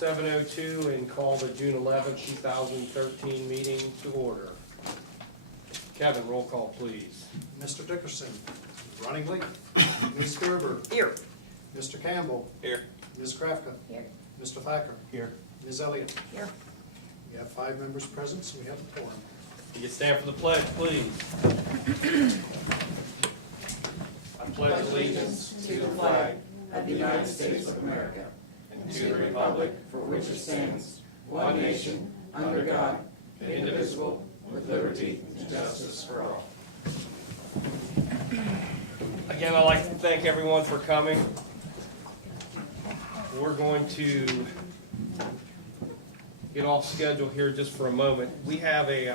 7:02 and call the June 11th, 2013 meeting to order. Kevin, roll call, please. Mr. Dickerson, running late. Ms. Gerber. Here. Mr. Campbell. Here. Ms. Krafka. Here. Mr. Thacker. Here. Ms. Elliott. Here. We have 5 members present, so we have a quorum. You can stand for the pledge, please. I pledge allegiance to the flag of the United States of America, and to the republic for which it stands, one nation, under God, indivisible, with liberty and justice for all. Again, I'd like to thank everyone for coming. We're going to get off schedule here just for a moment. We have a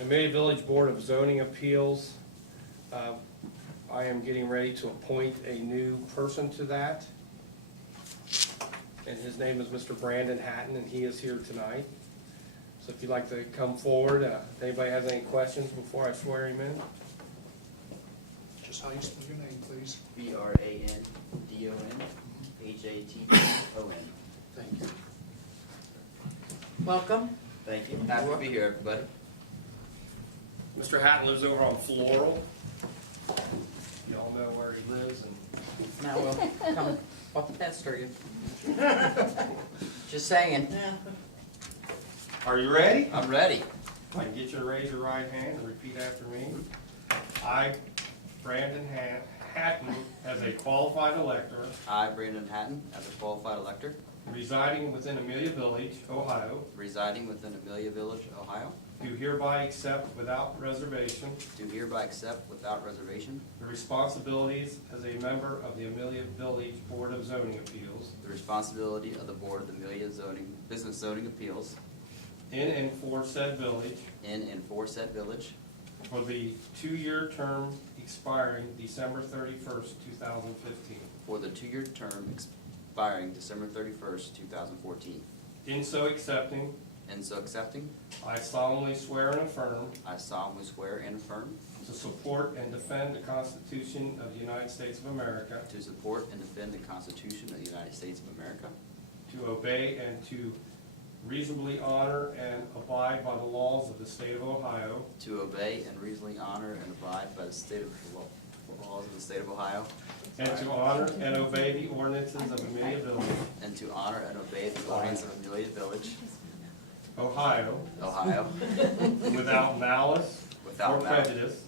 Amelia Village Board of Zoning Appeals. I am getting ready to appoint a new person to that. And his name is Mr. Brandon Hatton, and he is here tonight. So if you'd like to come forward, if anybody has any questions before I swear him in. Just how you spell your name, please. BRANDON HATTON. Thank you. Welcome. Thank you. Happy to be here, everybody. Mr. Hatton lives over on Floral. Y'all know where he lives. And Now we'll come up and pester you. Just saying. are you ready? I'm ready. I can get you to raise your right hand and repeat after me. I, Brandon Hatton, as a qualified elector, I, Brandon Hatton, as a qualified elector, residing within Amelia Village, Ohio, residing within Amelia Village, Ohio, do hereby accept without reservation do hereby accept without reservation the responsibilities as a member of the Amelia Village Board of Zoning Appeals the responsibility of the Board of the Amelia Business Zoning Appeals in and for said village in and for said village for the 2-year term expiring December 31st, 2015. for the 2-year term expiring December 31st, 2014. In so accepting, And so accepting, I solemnly swear and affirm I solemnly swear and affirm to support and defend the Constitution of the United States of America, to support and defend the Constitution of the United States of America, to obey and to reasonably honor and abide by the laws of the state of Ohio, to obey and reasonably honor and abide by the laws of the state of Ohio, and to honor and obey the ordinances of Amelia Village, and to honor and obey the ordinances of Amelia Village, Ohio, Ohio, without malice or without prejudice,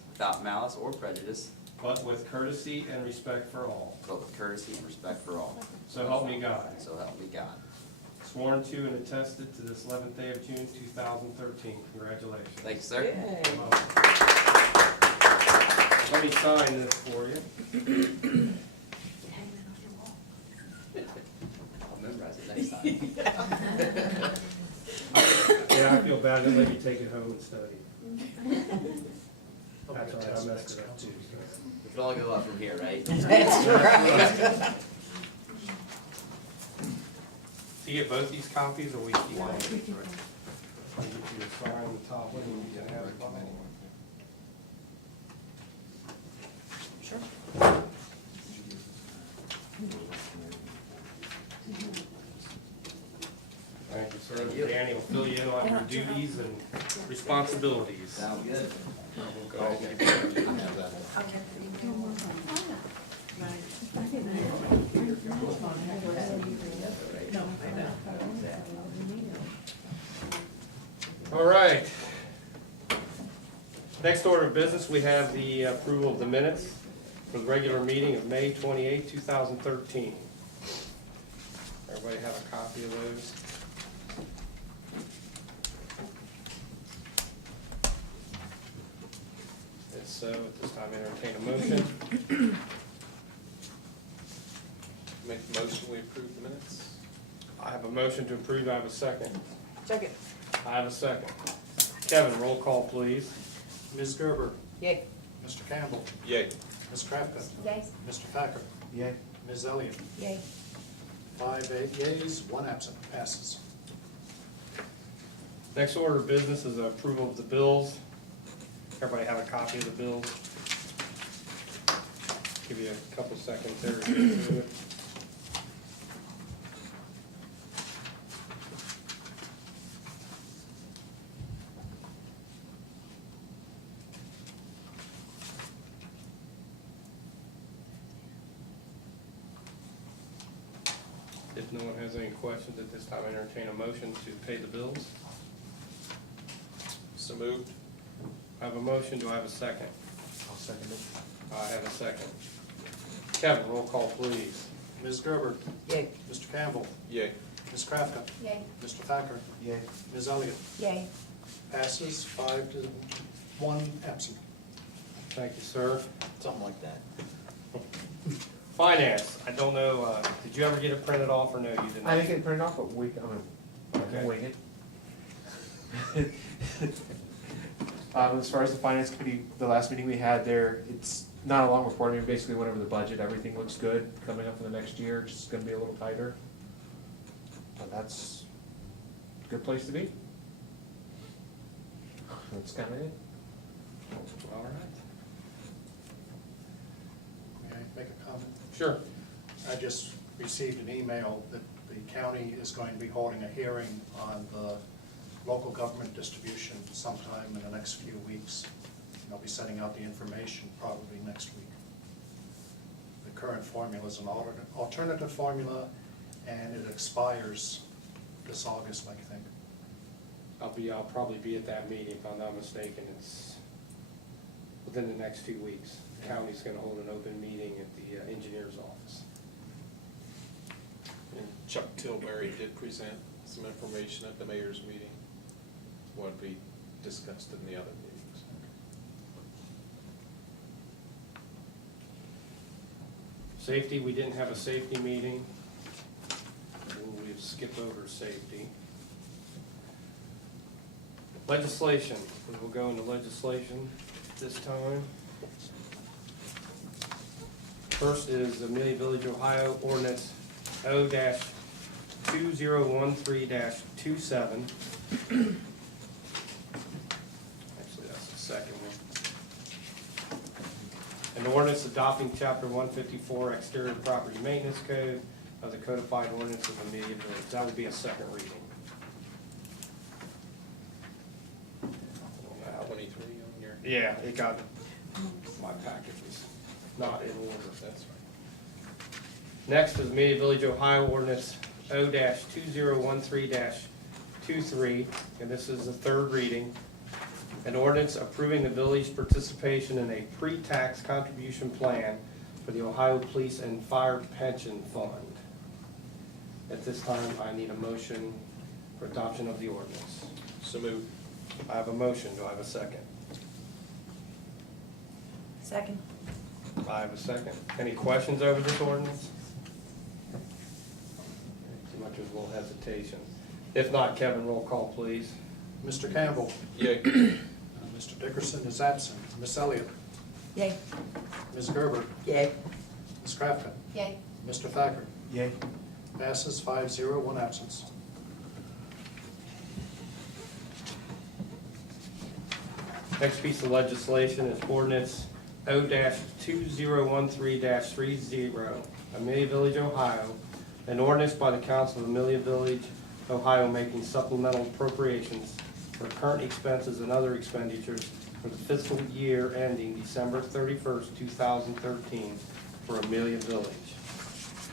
or prejudice, but with courtesy and respect for all. but with courtesy and respect for all. So help me God. So help me God. Sworn to and attested to this 11th day of June, 2013. Congratulations. Thank you, sir. Yay. Let me sign this for you. I'll memorize it next time. Yeah, I feel bad. I didn't let you take it home and study. I'll That's be all right, I tested messed next it up. council. We can all go up from here, right? That's right. Do you get both these copies, or we keep one? I'll get you to sign the top one, and you can have it behind. Sure. Thank you, sir. Thank you. Danny will fill you in on your duties and responsibilities. Sounds good. All right. Next order of business, we have the approval of the minutes for the regular meeting of May 28, 2013. Everybody have a copy of those? If so, at this time, entertain a motion. Make the motion, we approve the minutes? I have a motion to approve. I have a second. Second. I have a second. Kevin, roll call, please. Ms. Gerber. Yay. Mr. Campbell. Yay. Ms. Krafka. Yay. Mr. Thacker. Yay. Ms. Elliott. Yay. 5 yeas, 1 absent. Passes. Next order of business is approval of the bills. Everybody have a copy of the bills? Give you a couple seconds there to get through it. If no one has any questions at this time, I entertain a motion to pay the bills. So moved. I have a motion, do I have a second? I'll second it. I have a second. Kevin, roll call please. Ms. Gerber. Yay. Mr. Campbell. Yay. Ms. Krafka. Yay. Mr. Thacker. Yay. Ms. Elliott. Yay. Passes 5-1 absent. Thank you, sir. Something like that. Finance, I don't know, did you ever get it printed off or no, you did not? I didn't get it printed off, but I Okay. can wing it. As far as the finance committee, the last meeting we had there, it's not a long report, I mean, basically went over the budget, everything looks good, coming up for the next year, it's just gonna be a little tighter. But that's a good place to be. That's kinda it. All right. May I make a comment? Sure. I just received an email that the county is going to be holding a hearing on the local government distribution sometime in the next few weeks. And they'll be sending out the information probably next week. The current formula is an alternative formula, and it expires this August, I think. I'll probably be at that meeting if I'm not mistaken, it's within the next 2 weeks. The county's gonna hold an open meeting at the engineer's office. And Chuck Tilbury did present some information at the mayor's meeting, what we discussed in the other meetings. Safety, we didn't have a safety meeting. We've skipped over safety. Legislation, we will go into legislation this time. First is Amelia Village, Ohio ordinance O-2013-27. Actually, that's the second one. An ordinance adopting chapter 154 exterior property maintenance code of the codified ordinance of Amelia Village. That would be a second reading. 23 on your, Yeah, it got, my package was not in order. that's right. Next is Amelia Village, Ohio ordinance O-2013-23, and this is the third reading. An ordinance approving the village participation in a pre-tax contribution plan for the Ohio Police and Fire Pension Fund. At this time, I need a motion for adoption of the ordinance. So moved. I have a motion, do I have a second? Second. I have a second. Any questions over this ordinance? Too much of a little hesitation. If not, Kevin, roll call, please. Mr. Campbell. Yay. Mr. Dickerson is absent. Ms. Elliott. Yay. Ms. Gerber. Yay. Ms. Krafka. Yay. Mr. Thacker. Yay. Passes 5-0, 1 absence. Next piece of legislation is ordinance O-2013-30, Amelia Village, Ohio. An ordinance by the council of Amelia Village, Ohio, making supplemental appropriations for current expenses and other expenditures for the fiscal year ending December 31st, 2013 for Amelia Village.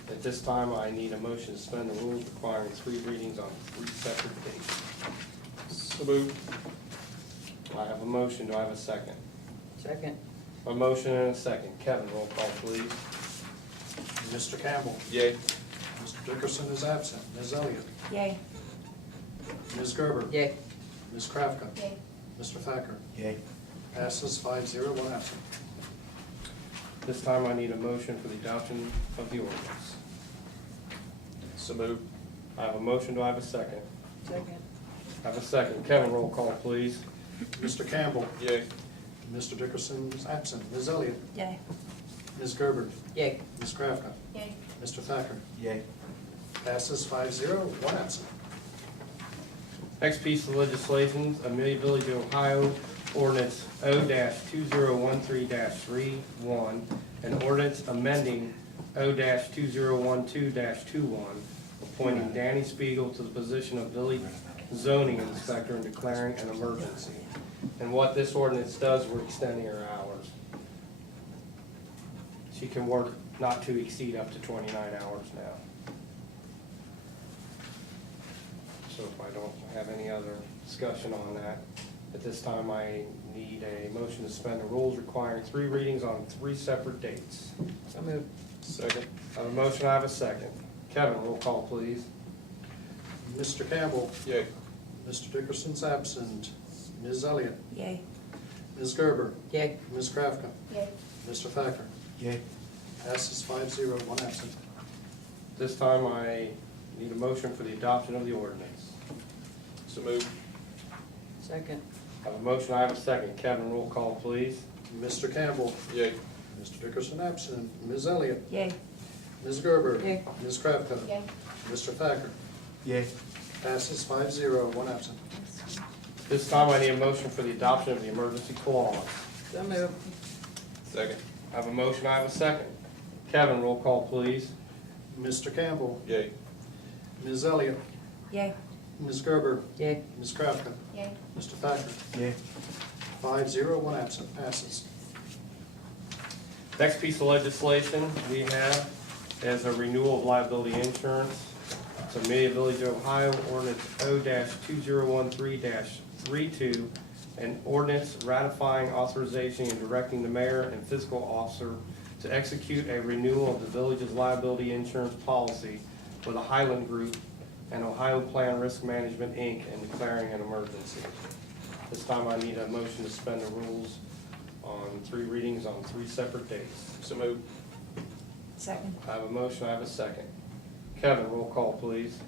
At this time, I need a motion to suspend the rules requiring 3 readings on 3 separate dates. So moved. I have a motion, do I have a second? Second. A motion and a second. Kevin, roll call, please. Mr. Campbell. Yay. Mr. Dickerson is absent. Ms. Elliott. Yay. Ms. Gerber. Yay. Ms. Krafka. Yay. Mr. Thacker. Yay. Passes 5-0, 1 absent. This time I need a motion for the adoption of the ordinance. So moved. I have a motion, do I have a second? Second. I have a second. Kevin, roll call, please. Mr. Campbell. Yay. Mr. Dickerson is absent. Ms. Elliott. Yay. Ms. Gerber. Yay. Ms. Krafka. Yay. Mr. Thacker. Yay. Passes 5-0, 1 absent. Next piece of legislation, Amelia Village, Ohio, ordinance O-2013-31, an ordinance amending O-2012-21, appointing Danny Spiegel to the position of village zoning inspector and declaring an emergency. And what this ordinance does, we're extending her hours. She can work not to exceed up to 29 hours now. So if I don't have any other discussion on that, at this time I need a motion to suspend the rules requiring 3 readings on 3 separate dates. So moved. Second. I have a motion, I have a second. Kevin, roll call please. Mr. Campbell, Yay. Mr. Dickerson's absent. Ms. Elliott, Yay. Ms. Gerber, Yay. Ms. Kravka, Yay. Mr. Thacker. Yay. Passes 5-0, 1 absent. This time I need a motion for the adoption of the ordinance. So moved. Second. I have a motion, I have a second. Kevin, roll call please. Mr. Campbell, Yay. Mr. Dickerson absent. Ms. Elliott, Yay. Ms. Gerber, Yay. Ms. Kravka, Yay. Mr. Thacker. Yay. Passes 5-0, 1 absent. This time I need a motion for the adoption of the emergency clause. So moved. Second. I have a motion, I have a second. Kevin, roll call please. Mr. Campbell, Yay. Ms. Elliott, Yay. Ms. Gerber, Yay. Ms. Kravka, Yay. Mr. Thacker. Yay. 5-0, 1 absent. Passes. Next piece of legislation we have is a renewal of liability insurance. It's Amelia Village, Ohio, ordinance O-2013-32, an ordinance ratifying authorization and directing the mayor and fiscal officer to execute a renewal of the village's liability insurance policy with the Highland Group and Ohio Plan Risk Management, Inc., and declaring an emergency. This time I need a motion to suspend the rules on 3 readings on 3 separate dates. So moved. Second. I have a motion, I have a second. Kevin, roll call please.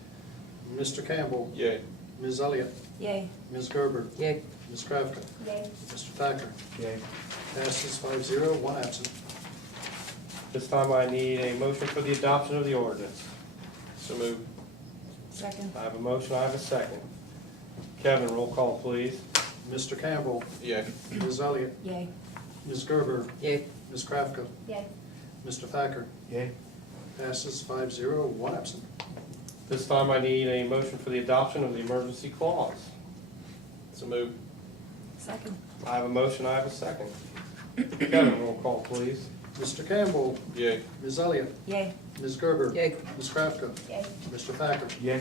Mr. Campbell, Yay. Ms. Elliott, Yay. Ms. Gerber, Yay. Ms. Kravka, Yay. Mr. Thacker. Yay. Passes 5-0, 1 absent. This time I need a motion for the adoption of the ordinance. So moved. Second. I have a motion, I have a second. Kevin, roll call please. Mr. Campbell, Yay. Ms. Elliott, Yay. Ms. Gerber, Yay. Ms. Kravka, Yay. Mr. Thacker. Yay. Passes 5-0, 1 absent. This time I need a motion for the adoption of the emergency clause. So moved. Second. I have a motion, I have a second. Kevin, roll call please. Mr. Campbell, Yay. Ms. Elliott, Yay. Ms. Gerber, Yay. Ms. Kravka, Yay. Mr. Thacker. Yay.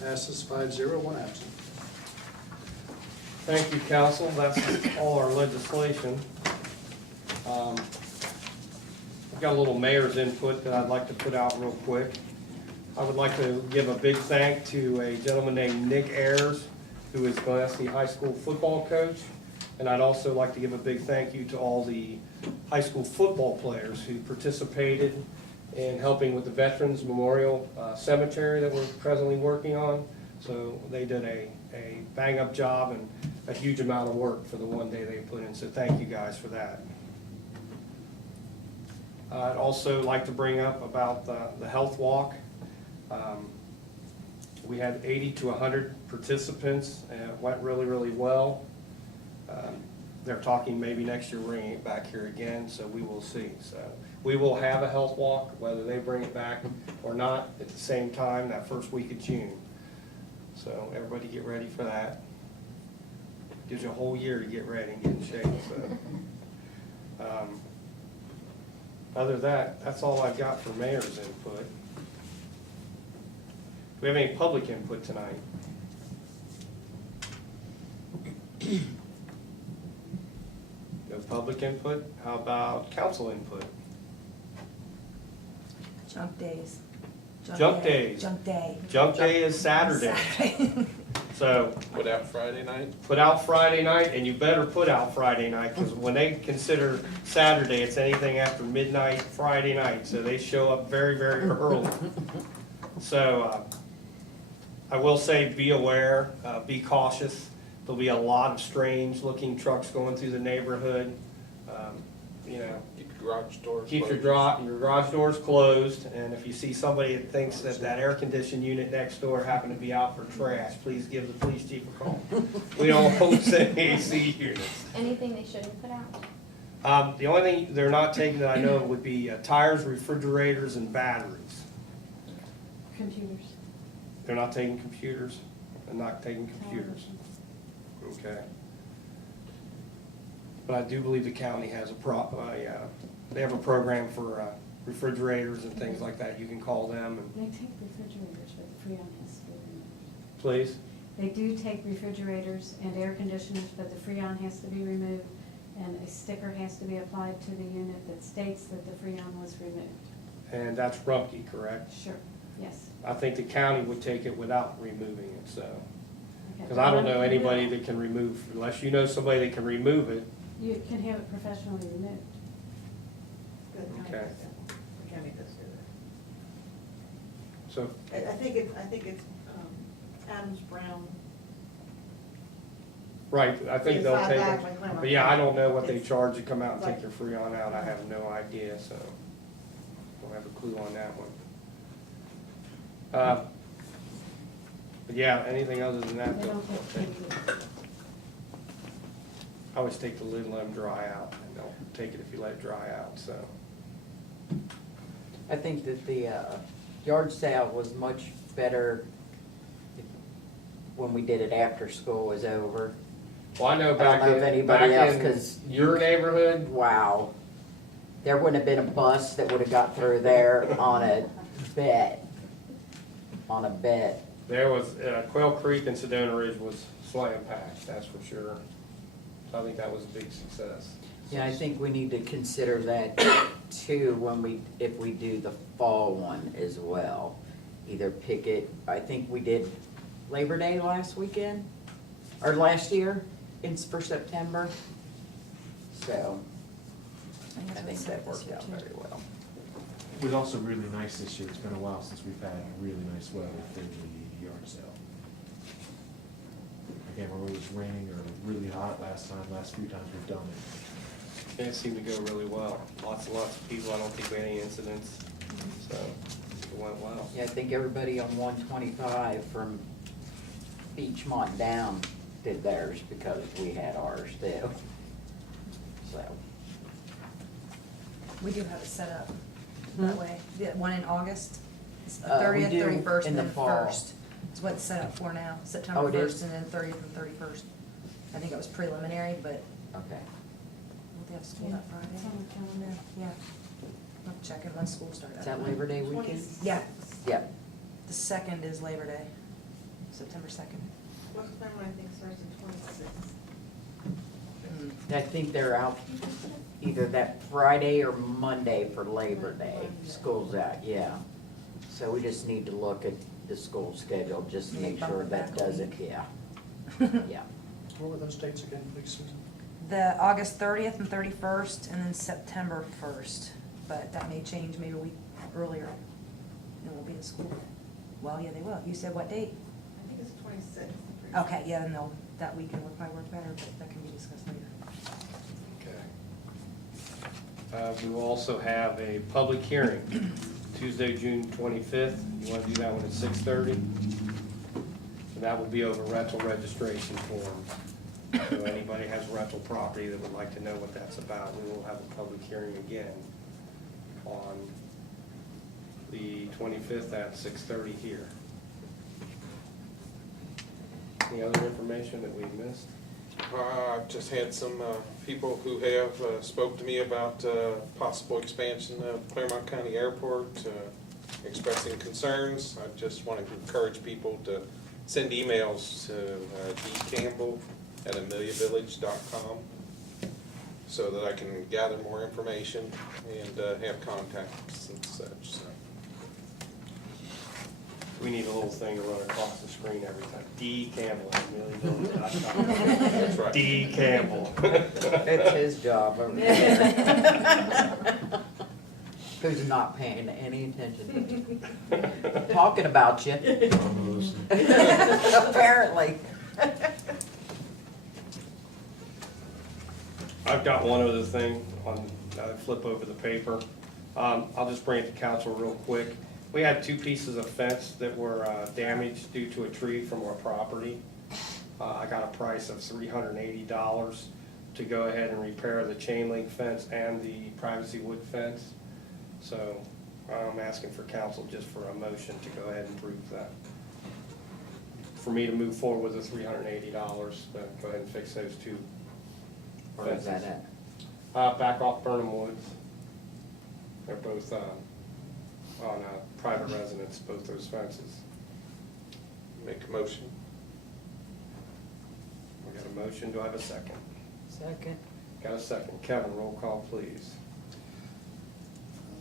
Passes 5-0, 1 absent. Thank you, council. That's all our legislation. I've got a little mayor's input that I'd like to put out real quick. I would like to give a big thank to a gentleman named Nick Ayers, who is Gillespie High School football coach. And I'd also like to give a big thank you to all the high school football players who participated in helping with the Veterans Memorial Cemetery that we're presently working on. So they did a bang-up job and a huge amount of work for the one day they put in. So thank you guys for that. I'd also like to bring up about the health walk. We had 80 to 100 participants, and it went really, really well. They're talking maybe next year bringing it back here again, so we will see. So we will have a health walk, whether they bring it back or not, at the same time, that first week of June. So everybody get ready for that. Gives you a whole year to get ready and get in shape, so. Other than that, that's all I've got for mayor's input. Do we have any public input tonight? No public input? How about council input? Junk days. Junk days. Junk day. Junk day is Saturday. Saturday. So Put out Friday night. put out Friday night, and you better put out Friday night, because when they consider Saturday, it's anything after midnight Friday night, so they show up very, very early. So, I will say, be aware, be cautious. There'll be a lot of strange-looking trucks going through the neighborhood. You know, Keep your garage doors keep your closed. garage doors closed, and if you see somebody that thinks that that air conditioned unit next door happened to be out for trash, please give the police chief a call. We don't hold AC units. Anything they shouldn't put out? The only thing they're not taking that I know of would be tires, refrigerators, and batteries. Computers. They're not taking computers. They're not taking computers. Okay. But I do believe the county has they have a program for refrigerators and things like that. You can call them and They take refrigerators, but Freon has please? They do take refrigerators and air conditioners, but the Freon has to be removed, and a sticker has to be applied to the unit that states that the Freon was removed. And that's Rumpke, correct? Sure, yes. I think the county would take it without removing it, so. Okay. Because I don't know anybody that can remove, unless you know somebody that can remove it. You can have it professionally removed. Okay. The county does do So, that. I think it's Adams Brown. right, I think they'll Inside take bag, it. like Claremont But yeah, I don't know what they It's- charge to come out and take Right. your Freon out. I have no idea, so don't have a clue on that one. But yeah, anything other than that? They don't take it. I always take the lid and let them dry out, and don't take it if you let it dry out, so. I think that the yard sale was much better when we did it after school was over. Well, I know don't back know if in, anybody back else, in 'cause your neighborhood, Wow. There wouldn't have been a bus that would have got through there on a bet. On a bet. there was, Quail Creek and Sedona Ridge was slam packed, that's for sure. So I think that was a big success. Yeah, I think we need to consider that too when if we do the fall one as well. Either pick it, I think we did Labor Day last weekend, or last year, for September. So, I think that worked out very well. It was also really nice this year. It's been a while since we've had really nice weather for the yard sale. I can't remember if it was raining or really hot last few times we've done it. It seemed to go really well. Lots and lots of people, I don't think we had any incidents, so it went well. Yeah, I think everybody on 125 from Beachmont down did theirs because we had ours too. So, We do have it set up that way. The one in August, it's the We 30th, do 31st, in and the then fall. 1st. It's what it's set up for now, September Oh, it is? 1st, and then 30th and 31st. I think it was preliminary, but okay. they have school that Friday. It's on the calendar. Yeah. I'll check it when school starts. Is that Labor Day weekend? Yeah, Yep. the 2nd is Labor Day, September 2nd. West Claremont, I think, starts in 26. I think they're out either that Friday or Monday for Labor Day. School's out, yeah. So we just need to look at the school schedule, just to make sure that doesn't, yeah. Yeah. What were those dates again, please, Susan? The August 30th and 31st, and then September 1st, but that may change maybe a week earlier, and we'll be in school. Well, yeah, they will. You said what date? I think it's 26. Okay, yeah, then they'll, that weekend would probably work better, but that can be discussed later. Okay. We will also have a public hearing, Tuesday, June 25th. You want to do that one at 6:30? And that will be over rental registration forms. So anybody has rental property that would like to know what that's about, we will have a public hearing again on the 25th at 6:30 here. Any other information that we've missed? I've just had some people who have spoke to me about possible expansion of Claremont County Airport, expressing concerns. I just want to encourage people to send emails to dcampbell@ameliavillage.com so that I can gather more information and have contacts and such. So. We need a little thing to run across the screen every time. D. Campbell, @ameliavillage.com. That's right. D. Campbell. It's his job over there. Who's not paying any attention to me. Talking about you. Apparently. I've got one other thing on, flip over the paper. I'll just bring it to council real quick. We had two pieces of fence that were damaged due to a tree from our property. I got a price of $380 to go ahead and repair the chain link fence and the privacy wood fence. So I'm asking for council just for a motion to go ahead and approve that. For me to move forward with the $380, but go ahead and fix those two Where is that at? back off Burnham Woods. They're both on private residence, both those fences. Make a motion. We got a motion, do I have a second? Second. Got a second. Kevin, roll call, please.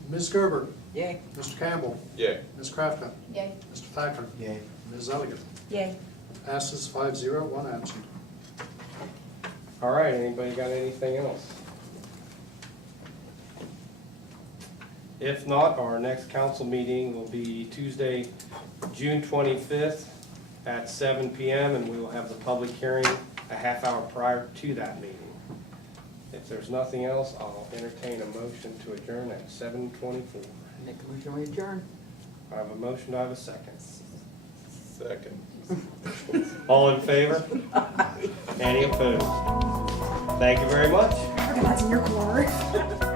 Ms. Gerber, Yay. Mr. Campbell, Yeah. Ms. Crafton, Yay. Mr. Thacker, Yay. Ms. Elliott. Yay. Passes 5-0, one absent. All right, anybody got anything else? If not, our next council meeting will be Tuesday, June 25th at 7 PM, and we will have the public hearing a half hour prior to that meeting. If there's nothing else, I'll entertain a motion to adjourn at 7:24. Make a motion, we adjourn. I have a motion, do I have a second? Second. All in favor? Any opposed? Thank you very much. That's in your corner.